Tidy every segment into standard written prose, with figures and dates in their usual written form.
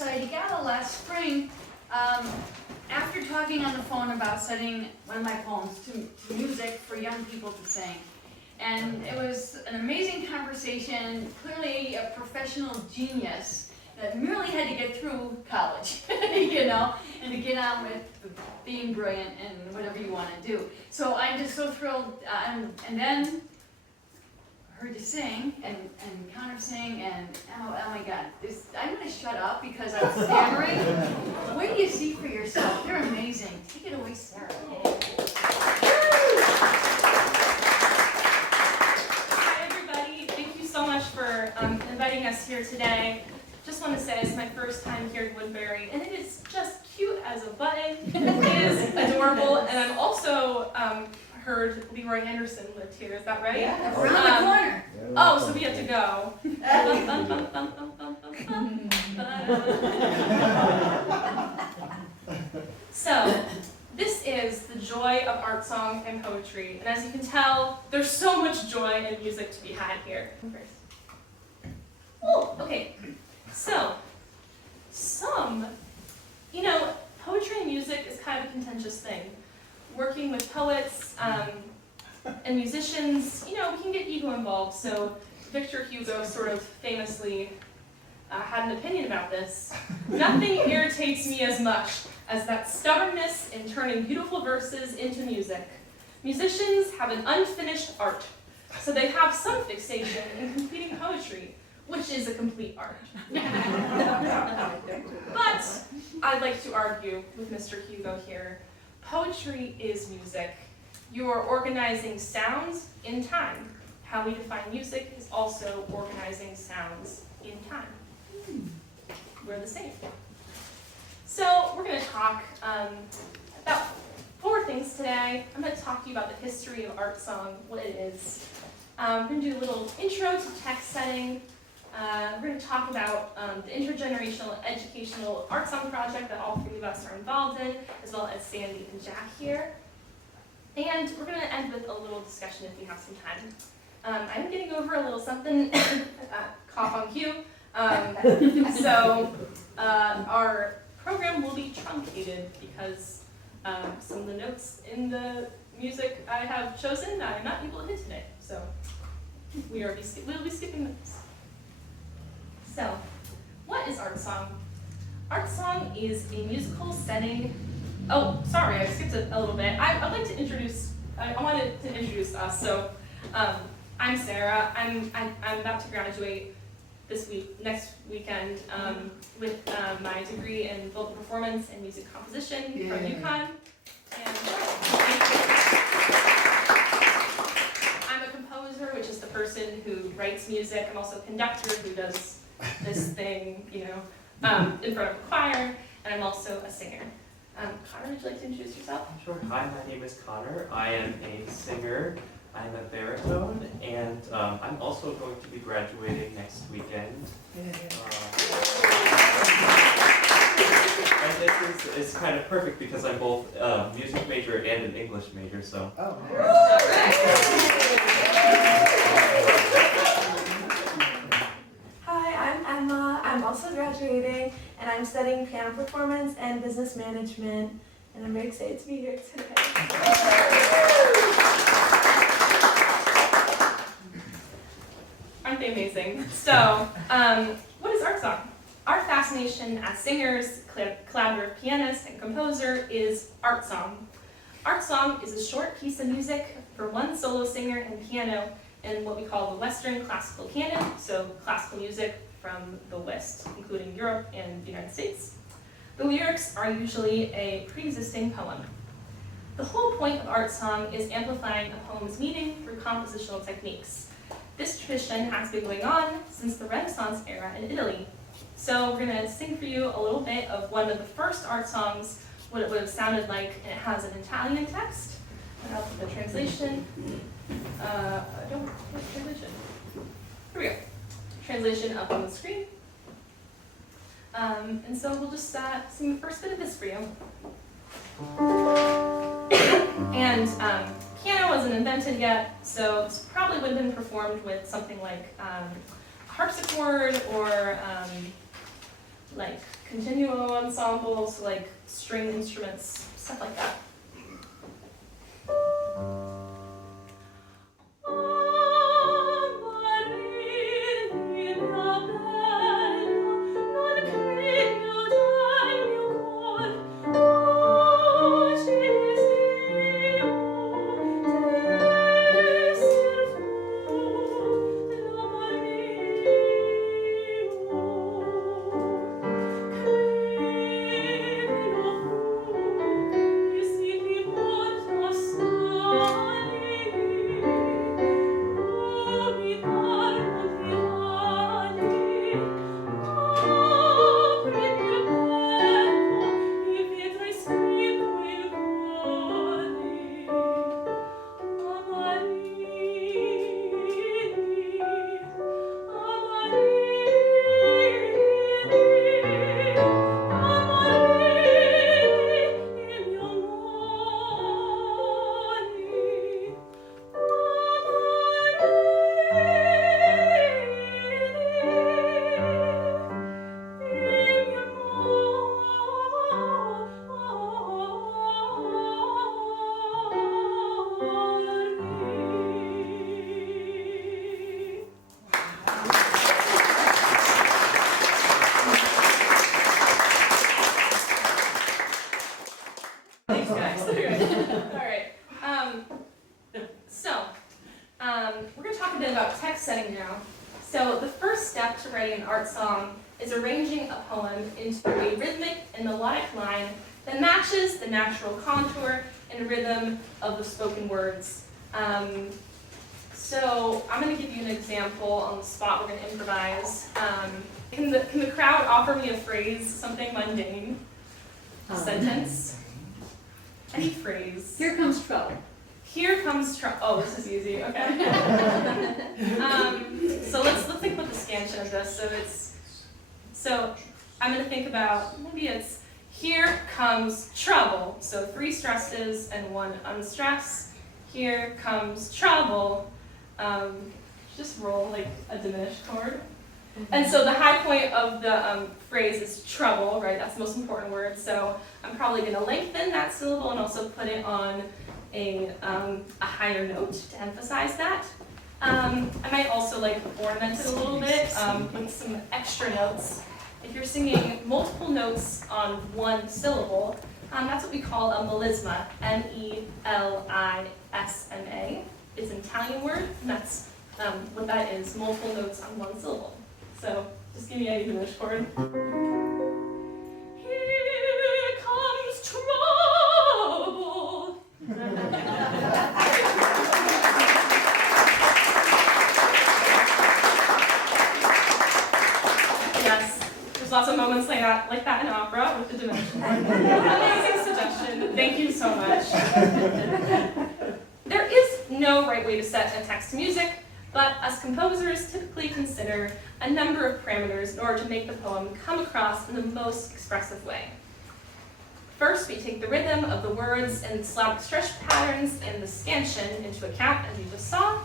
Society Gala last spring, after talking on the phone about setting one of my poems to music for young people to sing. And it was an amazing conversation, clearly a professional genius that merely had to get through college, you know, and to get on with being brilliant and whatever you want to do. So I'm just so thrilled, and then heard you sing, and Conor sing, and oh my God, I'm going to shut up because I'm stammering. Wait till you see for yourself. They're amazing. Take it away, Sarah. Hi, everybody. Thank you so much for inviting us here today. Just want to say it's my first time here in Woodbury, and it is just cute as a button. It is adorable, and I'm also heard Leroy Anderson lived here. Is that right? Yeah, around the corner. Oh, so we have to go. So, this is the joy of art song and poetry, and as you can tell, there's so much joy and music to be had here. Oh, okay. So, poetry and music is kind of a contentious thing. Working with poets and musicians, we can get ego involved. So Victor Hugo sort of famously had an opinion about this. Nothing irritates me as much as that stubbornness in turning beautiful verses into music. Musicians have an unfinished art, so they have some fixation in completing poetry, which is a complete art. But I'd like to argue with Mr. Hugo here. Poetry is music. You are organizing sounds in time. How we define music is also organizing sounds in time. We're the same. So we're going to talk about 4 things today. I'm going to talk to you about the history of art song, what it is. We're going to do a little intro to text setting. We're going to talk about the intergenerational educational art song project that all 3 of us are involved in, as well as Sandy and Jack here. And we're going to end with a little discussion if we have some time. I'm getting over a little something, cough on cue. So our program will be truncated because some of the notes in the music I have chosen I'm not able to hit today. So we'll be skipping those. So, what is art song? Art song is a musical setting. Oh, sorry, I skipped a little bit. I'd like to introduce. I wanted to introduce us. So, I'm Sarah. I'm about to graduate next weekend, with my degree in vocal performance and music composition from UConn. And I'm a composer, which is the person who writes music. I'm also a conductor who does this thing, in front of a choir, and I'm also a singer. Conor, would you like to introduce yourself? Sure. Hi, my name is Conor. I am a singer. I'm a baritone, and I'm also going to be graduating next weekend. And this is kind of perfect because I'm both a music major and an English major, so. Oh, I'm also graduating, and I'm studying piano performance and business management, and I'm very excited to be here today. Aren't they amazing? So, what is art song? Our fascination as singers, collaborative pianist, and composer is art song. Art song is a short piece of music for one solo singer and piano in what we call the Western classical canon, so classical music from the West, including Europe and the United States. The lyrics are usually a pre-existing poem. The whole point of art song is amplifying a poem's meaning through compositional techniques. This tradition has been going on since the Renaissance era in Italy. So we're going to sing for you a little bit of one of the first art songs, what it would have sounded like, and it has an Italian text. And I'll put the translation. Translation. Here we go. Translation up on the screen. And so we'll just sing the first bit of this for you. And piano wasn't invented yet, so this probably would have been performed with something like harpsichord or like continuo ensembles, like string instruments, stuff like that. We're going to talk a bit about text setting now. So the first step to writing an art song is arranging a poem into a rhythmic and melodic line that matches the natural contour and rhythm of the spoken words. So I'm going to give you an example on the spot. We're going to improvise. Can the crowd offer me a phrase, something mundane? A sentence? Any phrase? Here comes trouble. Here comes trouble. Oh, this is easy. Okay. So let's think about the scansion of this. So I'm going to think about, maybe it's here comes trouble. So 3 stresses and 1 unstress. Here comes trouble. Just roll like a diminished chord. And so the high point of the phrase is trouble, right? That's the most important word. So I'm probably going to lengthen that syllable and also put it on a higher note to emphasize that. I might also like ornament it a little bit with some extra notes. If you're singing multiple notes on one syllable, that's what we call a melisma, M-E-L-I-S-M-A. It's an Italian word, and that's what that is, multiple notes on one syllable. So just give me a diminished chord. Here comes trouble. Yes, there's lots of moments like that in opera with the diminished chord. Amazing suggestion. Thank you so much. There is no right way to set a text to music, but us composers typically consider a number of parameters in order to make the poem come across in the most expressive way. First, we take the rhythm of the words and syllabic stretch patterns and the scansion into account, as you just saw.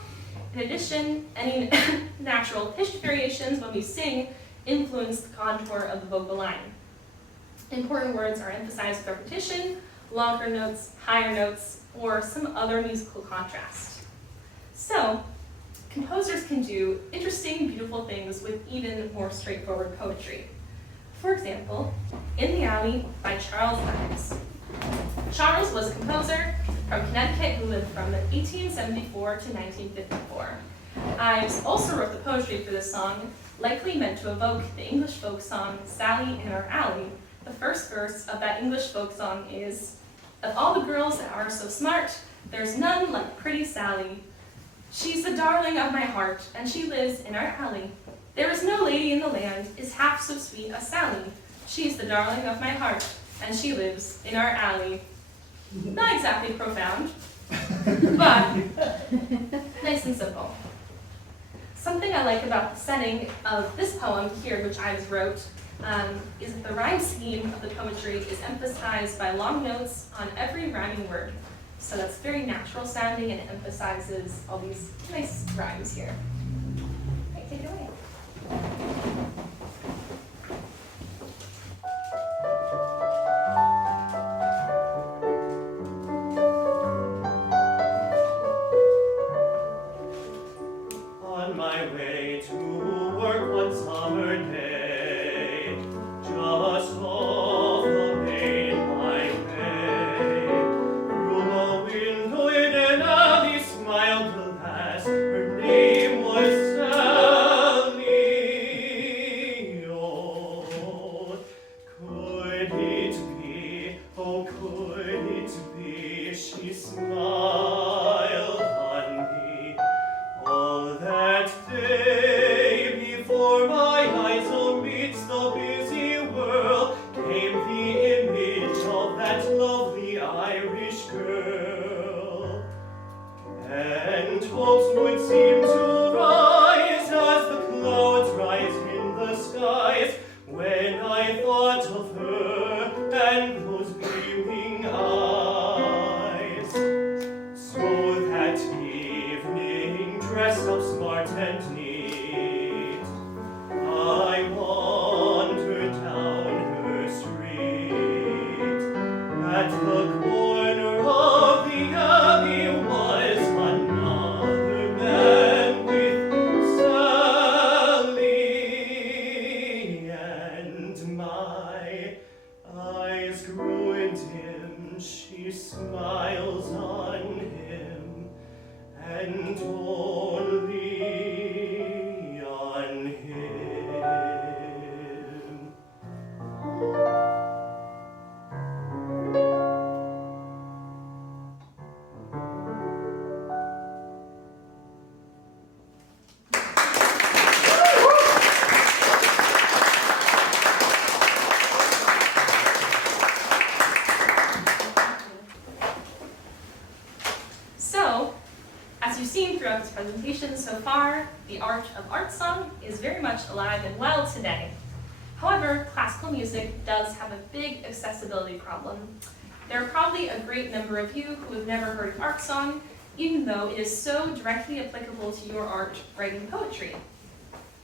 In addition, any natural pitch variations when we sing influence the contour of the vocal line. Important words are emphasized with repetition, longer notes, higher notes, or some other musical contrast. So, composers can do interesting, beautiful things with even more straightforward poetry. For example, In the Alley by Charles Ives. Charles was a composer from Connecticut who lived from 1874 to 1954. Ives also wrote the poetry for this song, likely meant to evoke the English folk song Sally in Our Alley. The first verse of that English folk song is, "Of all the girls that are so smart, there's none like pretty Sally. She's the darling of my heart, and she lives in our alley. There is no lady in the land is half so sweet as Sally. She's the darling of my heart, and she lives in our alley." Not exactly profound, but nice and simple. Something I like about the setting of this poem here, which Ives wrote, is that the rhyme scheme of the poetry is emphasized by long notes on every rhyming word. So that's very natural sounding and it emphasizes all these nice rhymes here. Right, take it away. before my eyes amidst the busy whirl came the image of that lovely Irish girl. And hopes would seem to rise as the clouds rise in the skies when I thought of her and those beaming eyes. So that evening, dressed up smart and neat, I wandered down her street. At the corner of the alley was another man with Sally, and my eyes grew dim. She smiles on him, and only on him. So, as you've seen throughout this presentation so far, the art of art song is very much alive and well today. However, classical music does have a big accessibility problem. There are probably a great number of you who have never heard of art song, even though it is so directly applicable to your art, writing poetry.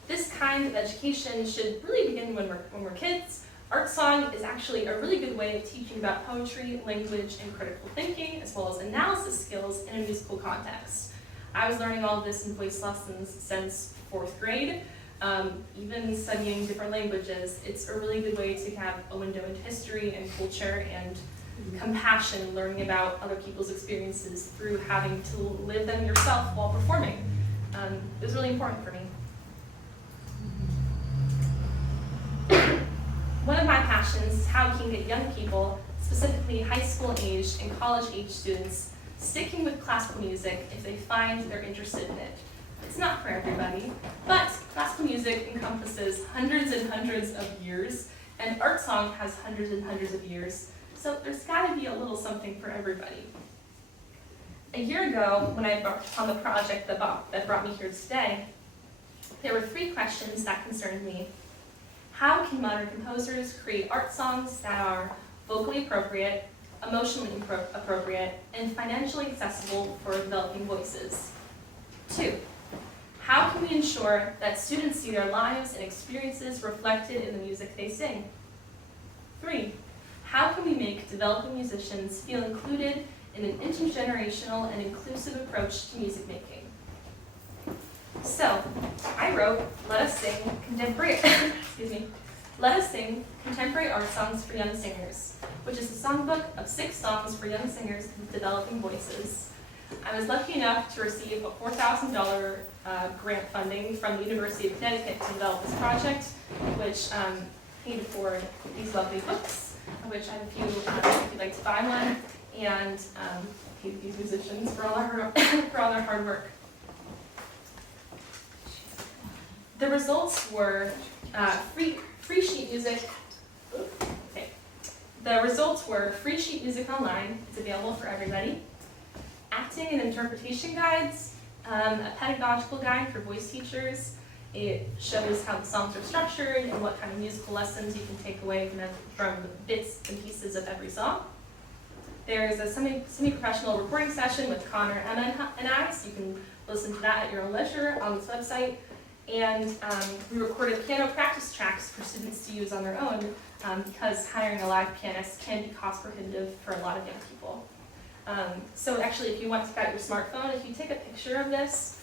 This kind of education should really begin when we're kids. Art song is actually a really good way of teaching about poetry, language, and critical thinking, as well as analysis skills in a musical context. I was learning all of this in voice lessons since 4th grade. Even studying different languages, it's a really good way to have a window into history and culture and compassion, learning about other people's experiences through having to live them yourself while performing. It was really important for me. One of my passions is how we can get young people, specifically high school age and college age students, sticking with classical music if they find they're interested in it. It's not for everybody, but classical music encompasses hundreds and hundreds of years, and art song has hundreds and hundreds of years, so there's gotta be a little something for everybody. A year ago, when I embarked on the project that brought me here today, there were 3 questions that concerned me. How can modern composers create art songs that are vocally appropriate, emotionally appropriate, and financially accessible for developing voices? 2, how can we ensure that students see their lives and experiences reflected in the music they sing? 3, how can we make developing musicians feel included in an intergenerational and inclusive approach to music making? So, I wrote Let Us Sing Contemporary Art Songs for Young Singers, which is a songbook of 6 songs for young singers with developing voices. I was lucky enough to receive a $4,000 grant funding from the University of Connecticut to develop this project, which paid for these lovely books, of which I have a few if you'd like to buy one, and paid these musicians for all their hard work. The results were free sheet music. Okay. The results were free sheet music online. It's available for everybody. Acting and interpretation guides, a pedagogical guide for voice teachers. It shows how the songs are structured and what kind of musical lessons you can take away from bits and pieces of every song. There's a semi-professional recording session with Connor, Emma, and I, so you can listen to that at your own leisure on this website. And we recorded piano practice tracks for students to use on their own because hiring a live pianist can be cost prohibitive for a lot of young people. So actually, if you want to get your smartphone, if you take a picture of this,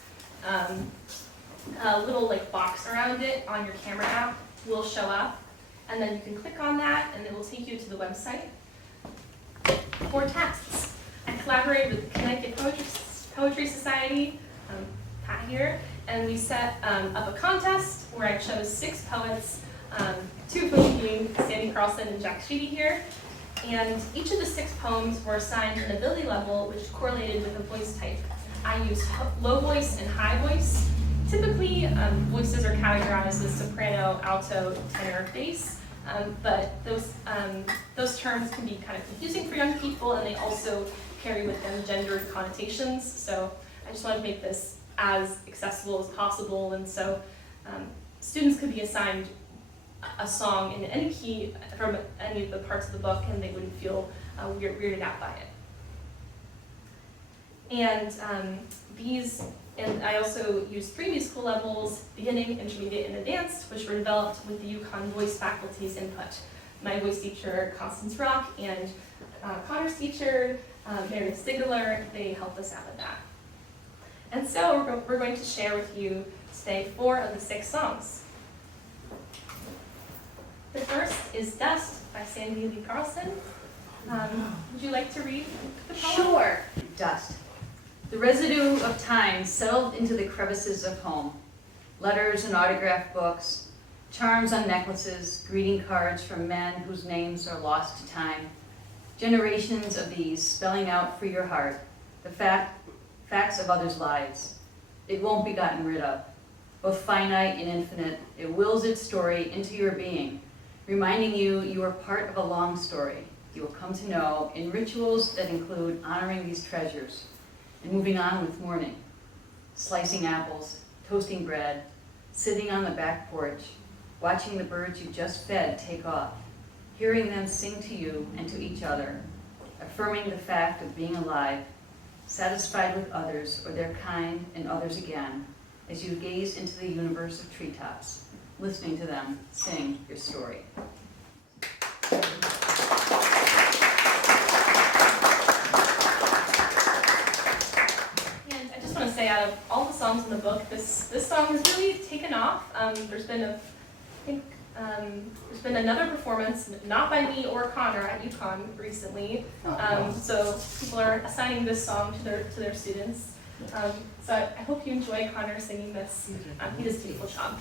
a little box around it on your camera app will show up, and then you can click on that, and it will take you to the website. For tests, I collaborated with the Connecticut Poetry Society, Pat here, and we set up a contest where I chose 6 poets, 2 of whom being Sandy Carlson and Jack Sheedy here. And each of the 6 poems were assigned an ability level which correlated with a voice type. I used low voice and high voice, Typically, voices are categorized as soprano, alto, tenor, bass, but those terms can be kind of confusing for young people, and they also carry with them gendered connotations. So I just wanted to make this as accessible as possible, and so students could be assigned a song in any key from any of the parts of the book, and they wouldn't feel weirded out by it. And I also used 3 musical levels: beginning, intermediate, and advanced, which were developed with the UConn voice faculty's input. My voice teacher, Constance Rock, and Conor's teacher, Mary Stigler, they helped us out with that. And so we're going to share with you today 4 of the 6 songs. The first is Dust by Sandy Lee Carlson. Would you like to read the poem? Sure. Dust. The residue of time settled into the crevices of home. Letters and autograph books, charms on necklaces, greeting cards from men whose names are lost to time. Generations of these spelling out for your heart the facts of others' lives. It won't be gotten rid of. Both finite and infinite, it wills its story into your being, reminding you you are part of a long story you will come to know in rituals that include honoring these treasures and moving on with mourning, slicing apples, toasting bread, sitting on the back porch, watching the birds you just fed take off, hearing them sing to you and to each other, affirming the fact of being alive, satisfied with others or their kind and others again, as you gaze into the universe of treetops, listening to them sing your story. To say, out of all the songs in the book, this song has really taken off. There's been another performance, not by me or Conor, at UConn recently. So people are assigning this song to their students. So I hope you enjoy Conor singing this. He does a beautiful job.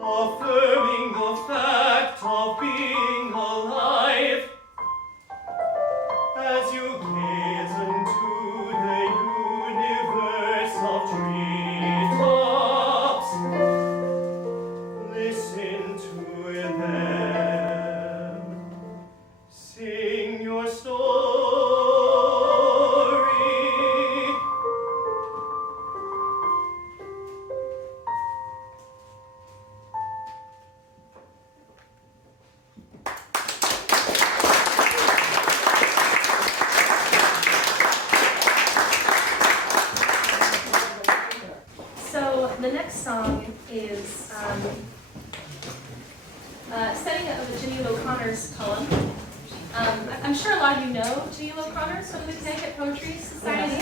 Affirming O'Connor's poem. I'm sure a lot of you know Jill O'Connor from the Connecticut Poetry Society.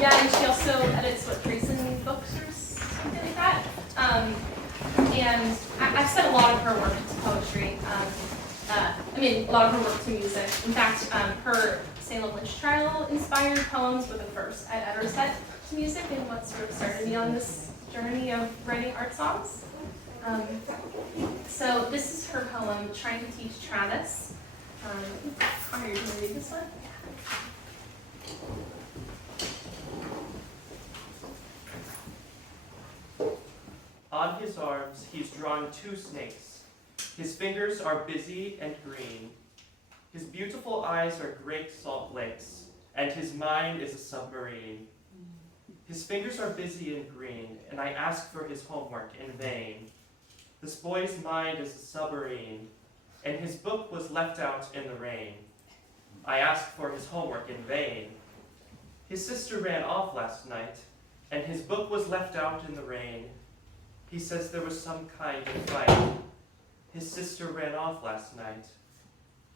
Yeah, and she also edits Grayson books or something like that. And I've sent a lot of her work to poetry. A lot of her work to music. In fact, her Salem Witch Trial inspired poems were the first I ever set to music, and what sort of started me on this journey of writing art songs. So this is her poem, Trying to Teach Travis. Connor, you gonna read this one? On his arms, he's drawn 2 snakes. His fingers are busy and green. His beautiful eyes are great salt lakes, and his mind is a submarine. His fingers are busy and green, and I ask for his homework in vain. This boy's mind is a submarine, and his book was left out in the rain. I ask for his homework in vain. His sister ran off last night, and his book was left out in the rain. He says there was some kind of fight. His sister ran off last night.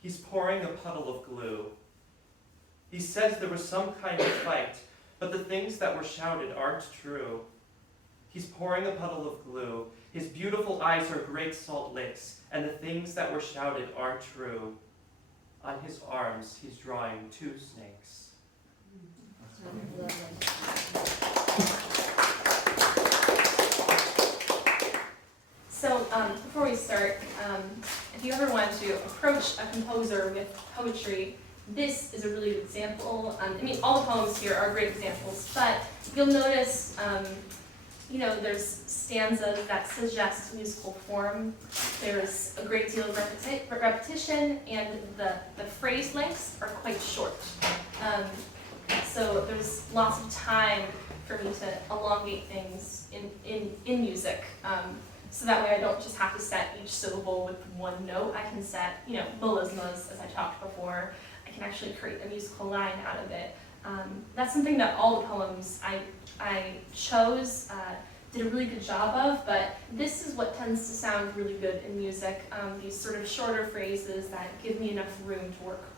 He's pouring a puddle of glue. He says there was some kind of fight, but the things that were shouted aren't true. He's pouring a puddle of glue. His beautiful eyes are great salt lakes, and the things that were shouted aren't true. On his arms, he's drawing 2 snakes. So before we start, if you ever want to approach a composer with poetry, this is a really good example. All the poems here are great examples, but you'll notice, there's stanzas that suggest musical form. There's a great deal of repetition, and the phrase lengths are quite short. So there's lots of time for me to elongate things in music. So that way I don't just have to set each syllable with 1 note. I can set, melismas, as I talked before. I can actually create a musical line out of it. That's something that all the poems I chose did a really good job of, but this is what tends to sound really good in music, these sort of shorter phrases that give me enough room to work with.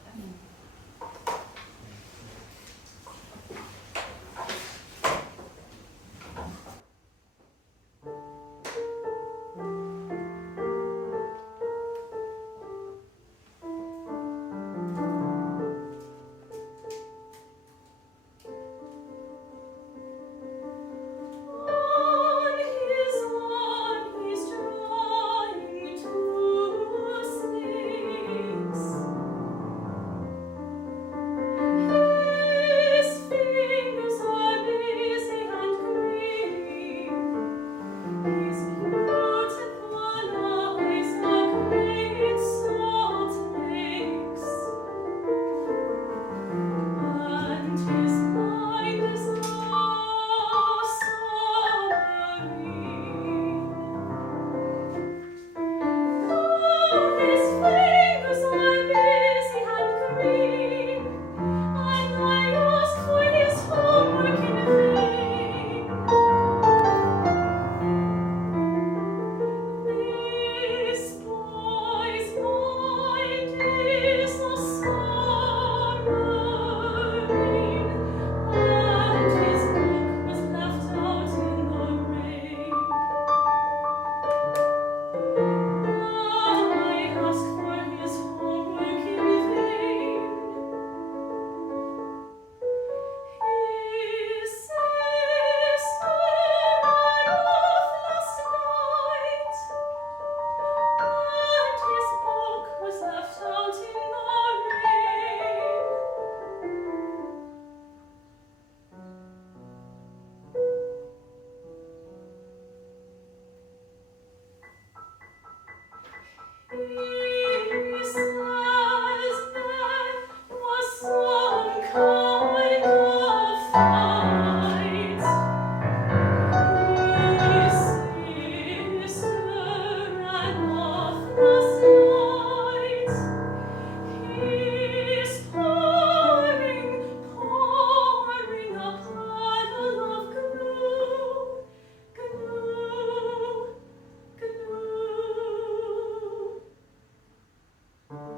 Glue.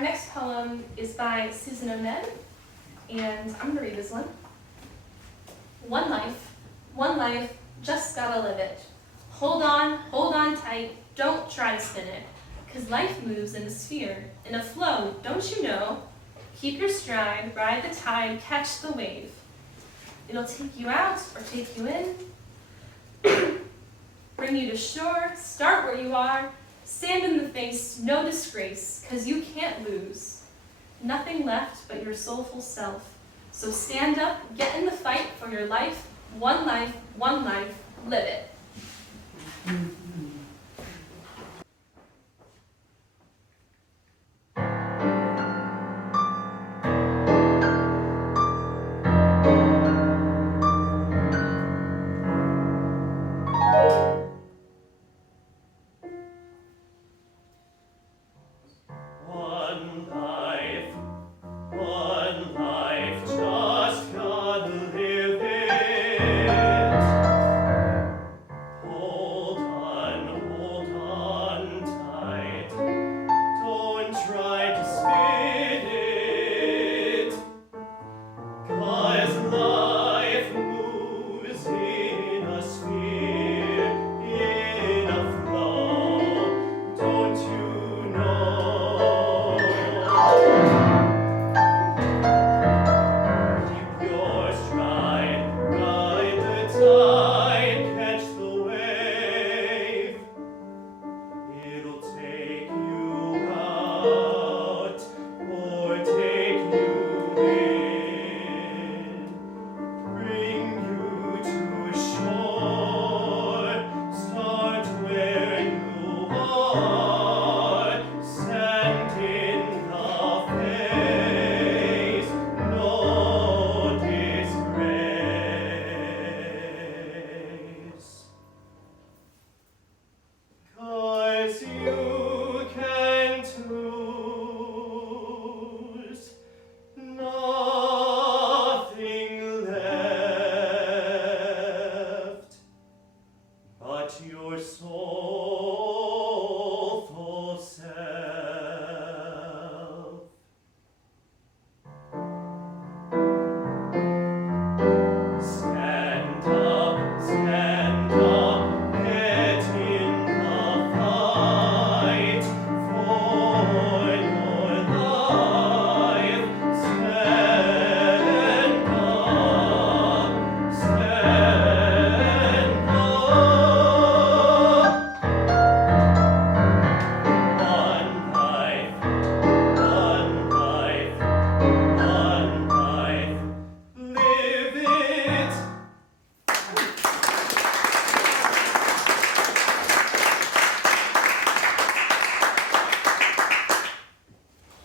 our next poem is by Susan O'Neill, and I'm gonna read this one. One life, just gotta live it. Hold on tight, don't try to spin it, 'cause life moves in a sphere, in a flow, don't you know? Keep your stride, ride the tide, catch the wave. It'll take you out or take you in, bring you to shore, start where you are, sand in the face, no disgrace, 'cause you can't lose. Nothing left but your soulful self. So stand up, get in the fight for your life, one life, live it. One life, just gotta live it. Hold on tight. Don't try to spin it. 'Cause life moves in a sphere, in a flow. Don't you know? Keep your stride, ride the tide, catch the wave. It'll take you out or take you in, bring you to shore, start where you are, stand in the face, no disgrace. 'Cause you can't lose nothing left but your soulful self. Stand up, get in the fight for your life. Stand up. One life, live it.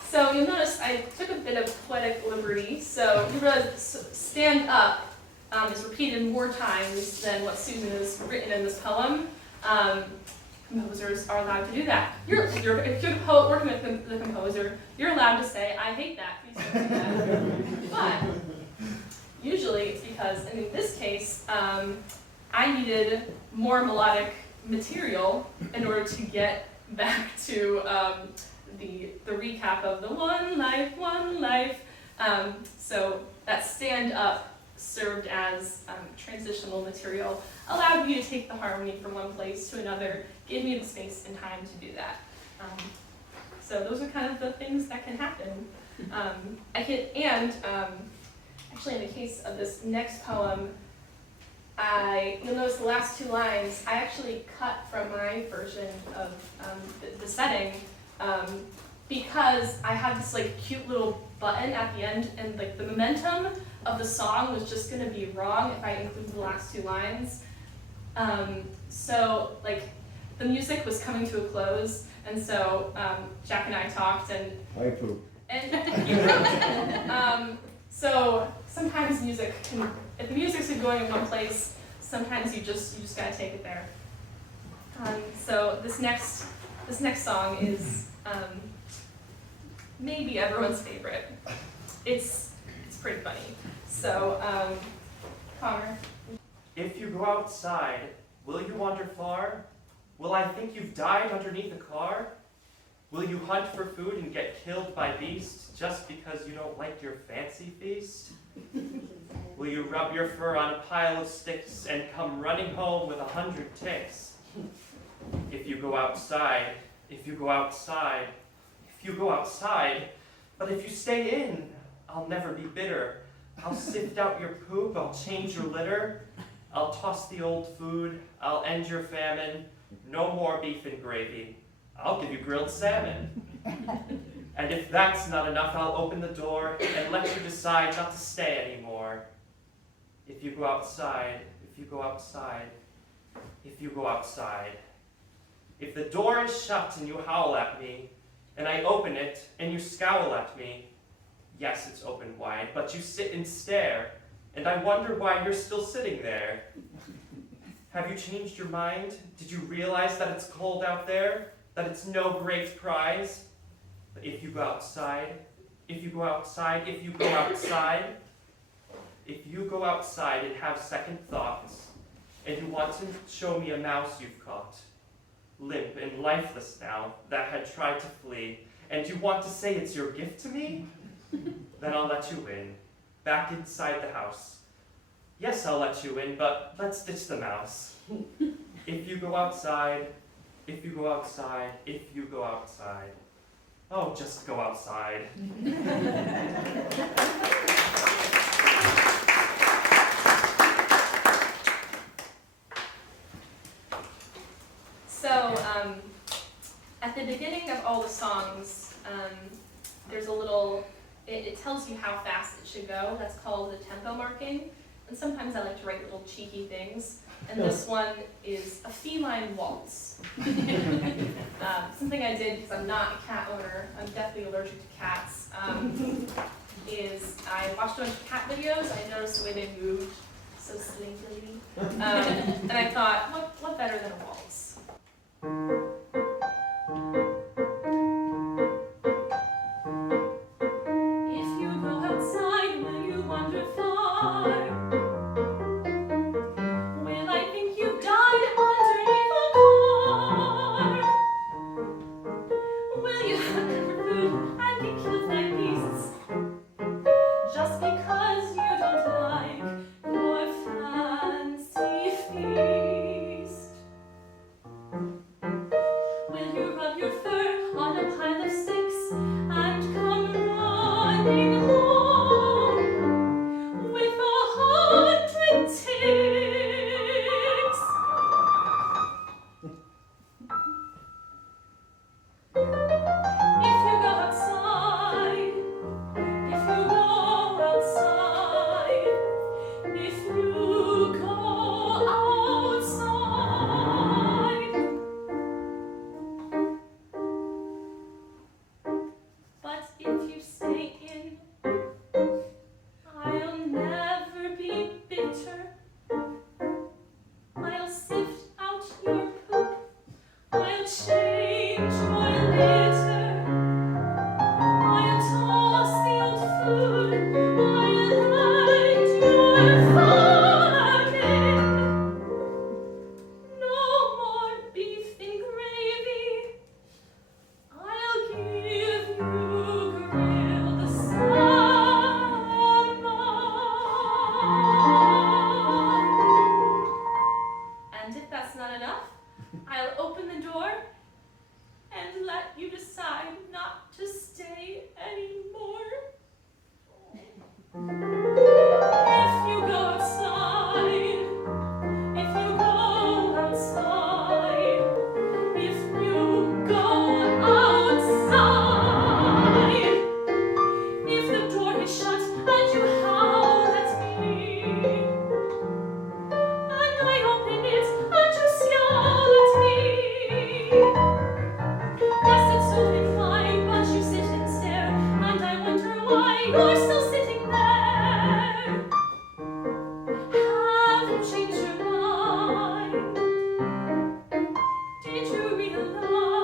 So you'll notice I took a bit of poetic liberty. So you realize stand up is repeated more times than what Susan has written in this poem. Composers are allowed to do that. If you're the poet working with the composer, you're allowed to say, I hate that, please don't do that. But usually it's because, and in this case, I needed more melodic material in order to get back to the recap of the one life. So that stand up served as transitional material, allowed me to take the harmony from one place to another, gave me the space and time to do that. So those are kind of the things that can happen. Actually in the case of this next poem, you'll notice the last two lines, I actually cut from my version of the setting because I had this like cute little button at the end, and like the momentum of the song was just gonna be wrong if I included the last two lines. So like the music was coming to a close, and so Jack and I talked, and I poop. So sometimes music can, if the music's going in one place, sometimes you just gotta take it there. So this next song is maybe everyone's favorite. It's pretty funny. So Connor. If you go outside, will you wander far? Will I think you've died underneath a car? Will you hunt for food and get killed by beasts just because you don't like your fancy feast? Will you rub your fur on a pile of sticks and come running home with 100 ticks? If you go outside, if you go outside, if you go outside, but if you stay in, I'll never be bitter. I'll sift out your poop, I'll change your litter, I'll toss the old food, I'll end your famine, no more beef and gravy, I'll give you grilled salmon. And if that's not enough, I'll open the door and let you decide not to stay anymore. If you go outside, if you go outside, if you go outside. If the door is shut and you howl at me, and I open it and you scowl at me, yes, it's open wide, but you sit and stare, and I wonder why you're still sitting there. Have you changed your mind? Did you realize that it's cold out there? That it's no great prize? But if you go outside, if you go outside, if you go outside, if you go outside and have second thoughts, and you want to show me a mouse you've caught, limp and lifeless now, that had tried to flee, and you want to say it's your gift to me? Then I'll let you in, back inside the house. Yes, I'll let you in, but let's ditch the mouse. If you go outside, if you go outside, if you go outside. Oh, just go outside. So, at the beginning of all the songs, there's a little, it tells you how fast it should go. That's called the tempo marking. And sometimes I like to write little cheeky things. And this one is a feline waltz. Something I did, because I'm not a cat owner, I'm definitely allergic to cats, is I watched a bunch of cat videos. I noticed the way they moved so slinkily. And I thought, what better than a waltz? If you go outside, will you wander far? Will I think you died underneath a car? Will you hunt for food and be killed by beasts just because you don't like your fancy feast? Will you rub your fur on a pile of sticks and come running home with 100 ticks? If you go outside, if you go outside, if you go outside. But if you stay in, I'll never be bitter. I'll sift out your poop. I'll change your litter. I'll toss the old food. I'll end your famine. No more beef and gravy. I'll give you grilled salmon. And if that's not enough, I'll open the door and let you decide not to stay anymore. If you go outside, if you go outside, if you go outside, if the door is shut and you howl at me, and I open it and you scowl at me, yes, it's open wide, but you sit and stare, and I wonder why you're still sitting there. Have you changed your mind? Did you realize